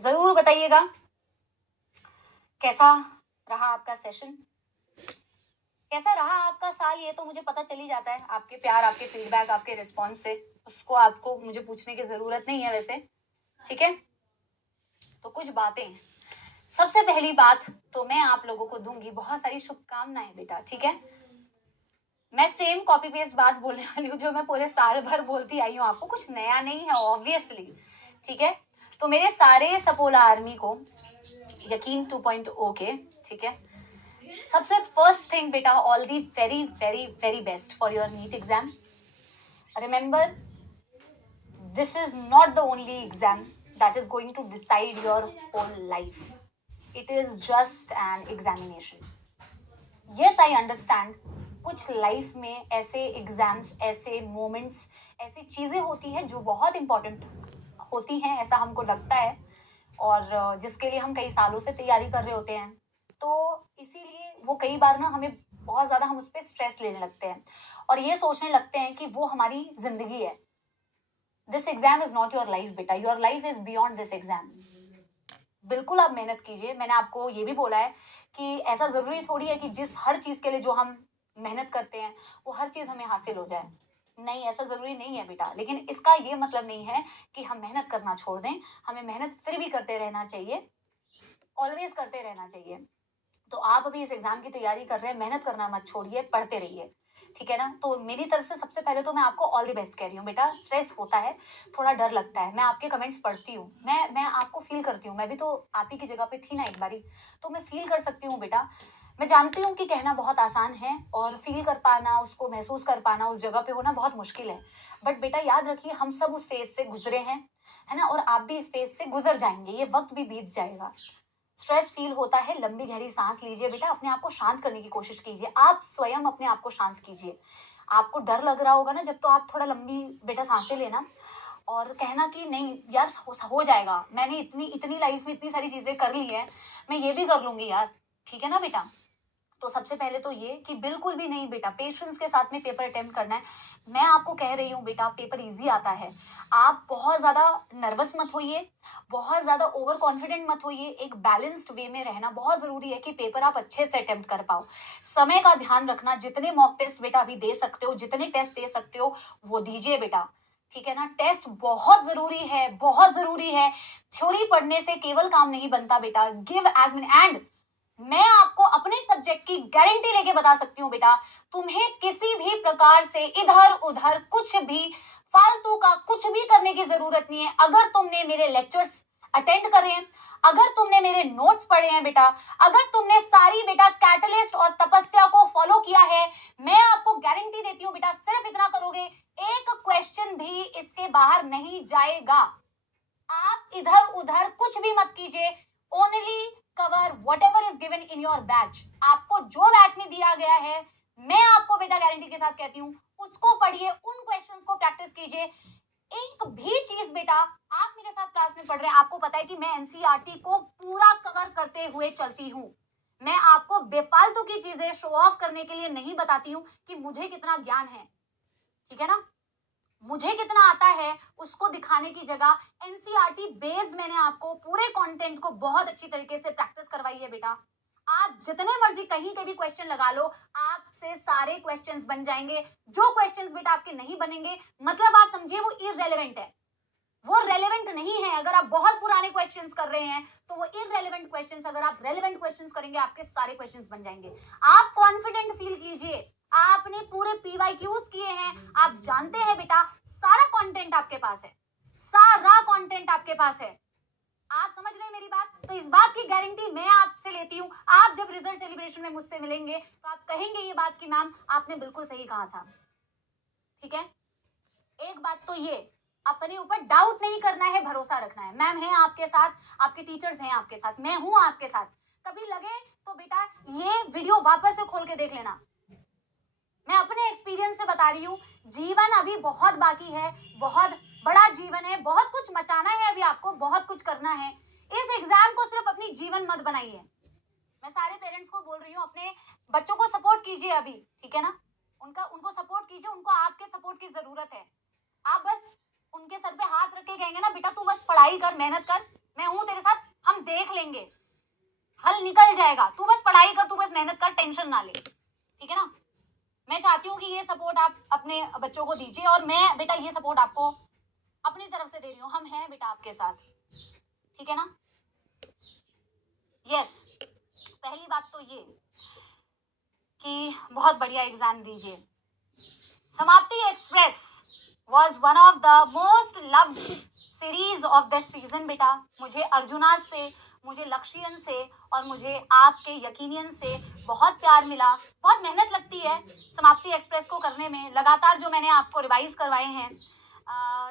ज़रूर बताइएगा कैसा रहा आपका सेशन, कैसा रहा आपका साल। ये तो मुझे पता चल ही जाता है आपके प्यार, आपके फीडबैक, आपके रिस्पॉन्स से। उसको आपको मुझे पूछने की ज़रूरत नहीं है वैसे, ठीक है। तो कुछ बातें, सबसे पहली बात तो मैं आप लोगों को दूंगी बहुत सारी शुभकामनाएं बेटा, ठीक है। मैं सेम कॉपी पेस्ट बात बोलने वाली हूँ जो मैं पूरे साल भर बोलती आई हूँ आपको, कुछ नया नहीं है ऑब्वियसली, ठीक है। तो मेरे सारे सपोला आर्मी को यकीन 2.0 के, ठीक है। सबसे फर्स्ट थिंग बेटा, all the very very very best for your NEET exam. Remember, this is not the only exam that is going to decide your whole life. It is just an examination. Yes, I understand. कुछ life में ऐसे exams, ऐसे moments, ऐसी चीज़ें होती हैं जो बहुत इंपॉर्टेंट होती हैं, ऐसा हमको लगता है, और जिसके लिए हम कई सालों से तैयारी कर रहे होते हैं। तो इसीलिए वो कई बार ना हमें बहुत ज़्यादा, हम उस पर स्ट्रेस लेने लगते हैं और ये सोचने लगते हैं कि वो हमारी ज़िंदगी है। This exam is not your life बेटा, your life is beyond this exam. बिल्कुल आप मेहनत कीजिए। मैंने आपको ये भी बोला है कि ऐसा जरूरी थोड़ी है कि जिस हर चीज के लिए जो हम मेहनत करते हैं वो हर चीज हमें हासिल हो जाए। नहीं, ऐसा जरूरी नहीं है बेटा। लेकिन इसका ये मतलब नहीं है कि हम मेहनत करना छोड़ दें। हमें मेहनत फिर भी करते रहना चाहिए, ऑलवेज करते रहना चाहिए। तो आप अभी इस एग्जाम की तैयारी कर रहे हैं, मेहनत करना मत छोड़िए, पढ़ते रहिए, ठीक है ना। तो मेरी तरफ से सबसे पहले तो मैं आपको ऑल द बेस्ट कह रही हूँ बेटा। स्ट्रेस होता है, थोड़ा डर लगता है, मैं आपके कमेंट्स पढ़ती हूँ, मैं आपको फील करती हूँ। मैं भी तो आप ही की जगह पे थी ना एक बारी, तो मैं फील कर सकती हूँ बेटा। मैं जानती हूँ कि कहना बहुत आसान है और फील कर पाना, उसको महसूस कर पाना, उस जगह पे होना बहुत मुश्किल है। बट बेटा याद रखिए, हम सब उस फेज से गुजरे हैं, है ना, और आप भी इस फेज से गुजर जाएंगे, ये वक्त भी बीत जाएगा। स्ट्रेस फील होता है, लंबी गहरी सांस लीजिए बेटा, अपने आप को शांत करने की कोशिश कीजिए। आप स्वयं अपने आप को शांत कीजिए। आपको डर लग रहा होगा ना जब, तो आप थोड़ा लंबी बेटा सांसें लेना और कहना कि नहीं यार, हो जाएगा, मैंने इतनी इतनी लाइफ में इतनी सारी चीजें कर ली है, मैं ये भी कर लूंगी यार, ठीक है ना बेटा। तो सबसे पहले तो ये कि बिल्कुल भी नहीं बेटा, पेशेंस के साथ में पेपर अटेम्प्ट करना है। मैं आपको कह रही हूँ बेटा, पेपर इजी आता है। आप बहुत ज्यादा नर्वस मत होइए, बहुत ज्यादा ओवर कॉन्फिडेंट मत होइए। एक बैलेंस्ड वे में रहना बहुत जरूरी है कि पेपर आप अच्छे से अटेम्प्ट कर पाओ। समय का ध्यान रखना, जितने मॉक टेस्ट बेटा अभी दे सकते हो, जितने टेस्ट दे सकते हो वो दीजिए बेटा, ठीक है ना। टेस्ट बहुत जरूरी है, बहुत जरूरी है। थ्योरी पढ़ने से केवल काम नहीं बनता बेटा। गिव एज मीन एंड मैं आपको अपने सब्जेक्ट की गारंटी लेके बता सकती हूँ बेटा, तुम्हें किसी भी प्रकार से इधर उधर कुछ भी फालतू का कुछ भी करने की जरूरत नहीं है। अगर तुमने मेरे लेक्चर्स अटेंड करे हैं, अगर तुमने मेरे नोट्स पढ़े हैं बेटा, अगर तुमने सारी बेटा कैटलिस्ट और तपस्या को फॉलो किया है, मैं आपको गारंटी देती हूँ बेटा, सिर्फ इतना करोगे, एक क्वेश्चन भी इसके बाहर नहीं जाएगा। आप इधर उधर कुछ भी मत कीजिए, only cover what ever is given in your batch. आपको जो बैच में दिया गया है, मैं आपको बेटा गारंटी के साथ कहती हूँ, उसको पढ़िए, उन क्वेश्चंस को प्रैक्टिस कीजिए। एक भी चीज बेटा, आप मेरे साथ क्लास में पढ़ रहे हैं, आपको पता है कि मैं एनसीईआरटी को पूरा कवर करते हुए चलती हूँ। मैं आपको बेफालतू की चीजें शो ऑफ करने के लिए नहीं बताती हूँ कि मुझे कितना ज्ञान है, ठीक है ना। मुझे कितना आता है उसको दिखाने की जगह एनसीईआरटी बेस्ड मैंने आपको पूरे कंटेंट को बहुत अच्छी तरीके से प्रैक्टिस करवाई है बेटा। आप जितने मर्जी कहीं के भी क्वेश्चन लगा लो, आपसे सारे क्वेश्चंस बन जाएंगे। जो क्वेश्चंस बेटा आपके नहीं बनेंगे, मतलब आप समझिए वो इररेलेवेंट है, वो रेलेवेंट नहीं है। अगर आप बहुत पुराने क्वेश्चंस कर रहे हैं तो वो इररेलेवेंट क्वेश्चंस, अगर आप रेलेवेंट क्वेश्चंस करेंगे आपके सारे क्वेश्चंस बन जाएंगे। आप कॉन्फिडेंट फील कीजिए, आपने पूरे पीवाईक्यूज किए हैं, आप जानते हैं बेटा, सारा कंटेंट आपके पास है, सारा कंटेंट आपके पास है। आप समझ रहे हैं मेरी बात। तो इस बात की गारंटी मैं आपसे लेती हूं, आप जब रिजल्ट सेलिब्रेशन में मुझसे मिलेंगे तो आप कहेंगे ये बात कि मैम आपने बिल्कुल सही कहा था, ठीक है। एक बात तो ये, अपने ऊपर डाउट नहीं करना है, भरोसा रखना है। मैम है आपके साथ, आपके टीचर्स हैं आपके साथ, मैं हूं आपके साथ। कभी लगे तो बेटा ये वीडियो वापस से खोल के देख लेना। मैं अपने एक्सपीरियंस से बता रही हूँ, जीवन अभी बहुत बाकी है, बहुत बड़ा जीवन है, बहुत कुछ मचाना है अभी आपको, बहुत कुछ करना है। इस एग्जाम को सिर्फ अपनी जीवन मत बनाइए। मैं सारे पेरेंट्स को बोल रही हूँ, अपने बच्चों को सपोर्ट कीजिए अभी, ठीक है ना। उनको सपोर्ट कीजिए, उनको आपके सपोर्ट की जरूरत है। आप बस उनके सर पे हाथ रख के कहेंगे ना, बेटा तू बस पढ़ाई कर, मेहनत कर, मैं हूं तेरे साथ, हम देख लेंगे, हल निकल जाएगा, तू बस पढ़ाई कर, तू बस मेहनत कर, टेंशन ना ले, ठीक है ना। मैं चाहती हूँ कि ये सपोर्ट आप अपने बच्चों को दीजिए, और मैं बेटा ये सपोर्ट आपको अपनी तरफ से दे रही हूँ, हम हैं बेटा आपके साथ, ठीक है ना। यस, पहली बात तो ये कि बहुत बढ़िया एग्जाम दीजिए। समाप्ति express was one of the most loved series of this season बेटा। मुझे अर्जुना से, मुझे लक्ष्यन से और मुझे आपके यकीनियन से बहुत प्यार मिला। बहुत मेहनत लगती है समाप्ति एक्सप्रेस को करने में, लगातार जो मैंने आपको रिवाइज करवाए हैं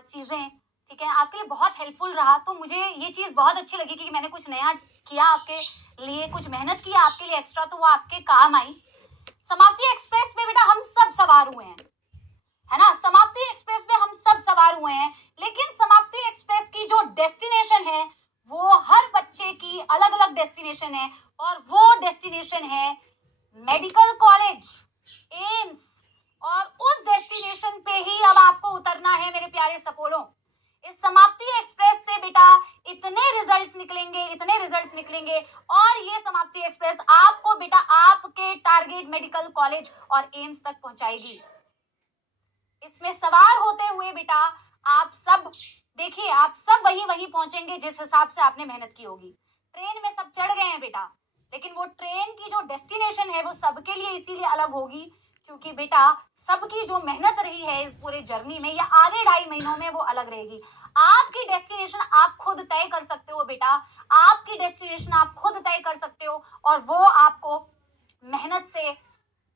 चीज़ें, ठीक है, आपके लिए बहुत हेल्पफुल रहा। तो मुझे ये चीज़ बहुत अच्छी लगी कि मैंने कुछ नया किया आपके लिए, कुछ मेहनत किया आपके लिए एक्स्ट्रा, तो वो आपके काम आई। समाप्ति एक्सप्रेस में बेटा हम सब सवार हुए हैं, है ना। समाप्ति एक्सप्रेस में हम सब सवार हुए हैं, लेकिन समाप्ति एक्सप्रेस की जो डेस्टिनेशन है वो हर बच्चे की अलग अलग डेस्टिनेशन है, और वो डेस्टिनेशन है मेडिकल कॉलेज, एम्स। और उस डेस्टिनेशन पे ही अब आपको उतरना है मेरे प्यारे सपोलों। इस समाप्ति एक्सप्रेस से बेटा इतने रिजल्ट्स निकलेंगे, इतने रिजल्ट्स निकलेंगे, और ये समाप्ति एक्सप्रेस आपको बेटा आपके टारगेट मेडिकल कॉलेज और एम्स तक पहुंचाएगी। इसमें सवार होते हुए बेटा आप सब देखिए, आप सब वहीं पहुंचेंगे जिस हिसाब से आपने मेहनत की होगी। ट्रेन में सब चढ़ गए हैं बेटा, लेकिन वो ट्रेन की जो डेस्टिनेशन है वो सबके लिए इसीलिए अलग होगी क्योंकि बेटा सबकी जो मेहनत रही है इस पूरे जर्नी में या आगे 2.5 महीनों में वो अलग रहेगी। आपकी डेस्टिनेशन आप खुद तय कर सकते हो बेटा, आपकी डेस्टिनेशन आप खुद तय कर सकते हो, और वो आपको मेहनत से,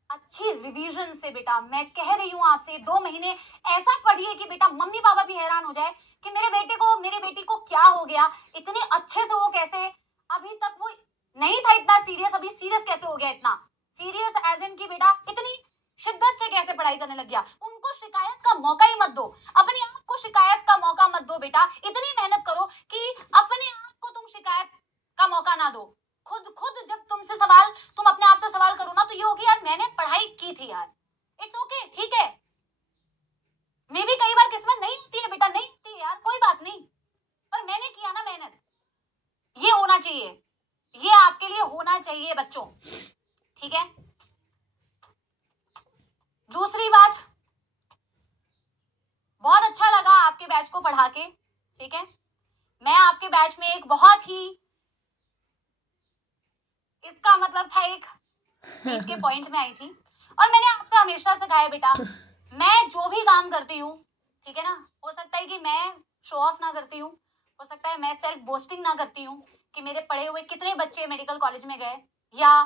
अच्छी रिवीजन से बेटा, मैं कह रही हूँ आपसे 2 महीने ऐसा पढ़िए कि बेटा मम्मी पापा भी हैरान हो जाए कि मेरे बेटे को, मेरी बेटी को क्या हो गया, इतने अच्छे से वो कैसे, अभी तक वो नहीं था इतना सीरियस, अभी सीरियस कैसे हो गया, इतना सीरियस एज इन की बेटा इतनी शिद्दत से कैसे पढ़ाई करने लग गया। उनको शिकायत का मौका ही मत दो, अपने आप को शिकायत का मौका मत दो बेटा, इतनी मेहनत करो कि अपने आप को तुम शिकायत का मौका ना दो। खुद खुद जब तुमसे सवाल, तुम अपने आप से सवाल करो ना, तो ये होगी यार मैंने पढ़ाई की थी यार, इट्स ओके, ठीक है। मे भी कई बार किस्मत नहीं होती है बेटा, नहीं होती है यार, कोई बात नहीं, पर मैंने किया ना मेहनत, ये होना चाहिए, ये आपके लिए होना चाहिए बच्चों, ठीक है। दूसरी बात, बहुत अच्छा लगा आपके बैच को पढ़ा के, ठीक है। मैं आपके बैच में एक बहुत ही, इसका मतलब था एक बीच के पॉइंट में आई थी, और मैंने आपसे हमेशा सिखाया बेटा, मैं जो भी काम करती हूँ, ठीक है ना, हो सकता है कि मैं शो ऑफ ना करती हूँ, हो सकता है मैं सेल्फ बोस्टिंग ना करती हूँ कि मेरे पढ़े हुए कितने बच्चे मेडिकल कॉलेज में गए, या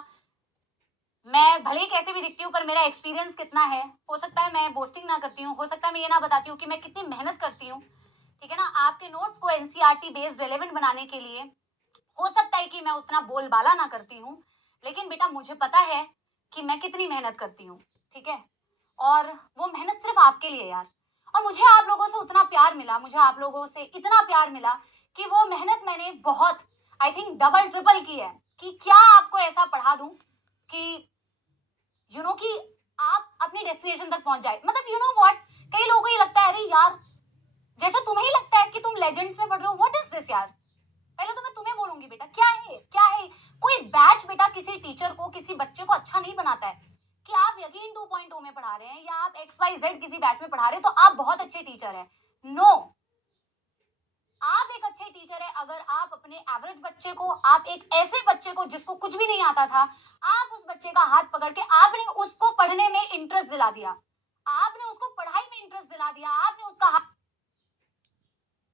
मैं भले ही कैसे भी दिखती हूँ पर मेरा एक्सपीरियंस कितना है, हो सकता है मैं बोस्टिंग ना करती हूँ, हो सकता है मैं ये ना बताती हूँ कि मैं कितनी मेहनत करती हूँ, ठीक है ना, आपके नोट्स को एनसीईआरटी बेस्ड रेलेवेंट बनाने के लिए। हो सकता है कि मैं उतना बोलबाला ना करती हूँ, लेकिन बेटा मुझे पता है कि मैं कितनी मेहनत करती हूँ, ठीक है, और वो मेहनत सिर्फ आपके लिए यार। और मुझे आप लोगों से उतना प्यार मिला, मुझे आप लोगों से इतना प्यार मिला कि वो मेहनत मैंने बहुत, आई थिंक डबल ट्रिपल की है, कि क्या आपको ऐसा पढ़ा दूं कि कि आप अपनी डेस्टिनेशन तक पहुंच जाए। मतलब व्हाट, कई लोगों को ये लगता है अरे यार, जैसे तुम्हें ही लगता है कि तुम लेजेंड्स में पढ़ रहे हो, व्हाट इज दिस यार। पहले तो मैं तुम्हें बोलूंगी बेटा, क्या है क्या है, कोई बैच बेटा किसी टीचर को, किसी बच्चे को अच्छा नहीं बनाता है कि आप यकीन 2.0 में पढ़ा रहे हैं या आप XYZ किसी बैच में पढ़ा रहे हैं तो आप बहुत अच्छे टीचर हैं। नो, आप एक अच्छे टीचर है अगर आप अपने एवरेज बच्चे को, आप एक ऐसे बच्चे को जिसको कुछ भी नहीं आता था, आप उस बच्चे का हाथ पकड़ के आपने उसको पढ़ने में इंटरेस्ट दिला दिया, आपने उसको पढ़ाई में इंटरेस्ट दिला दिया,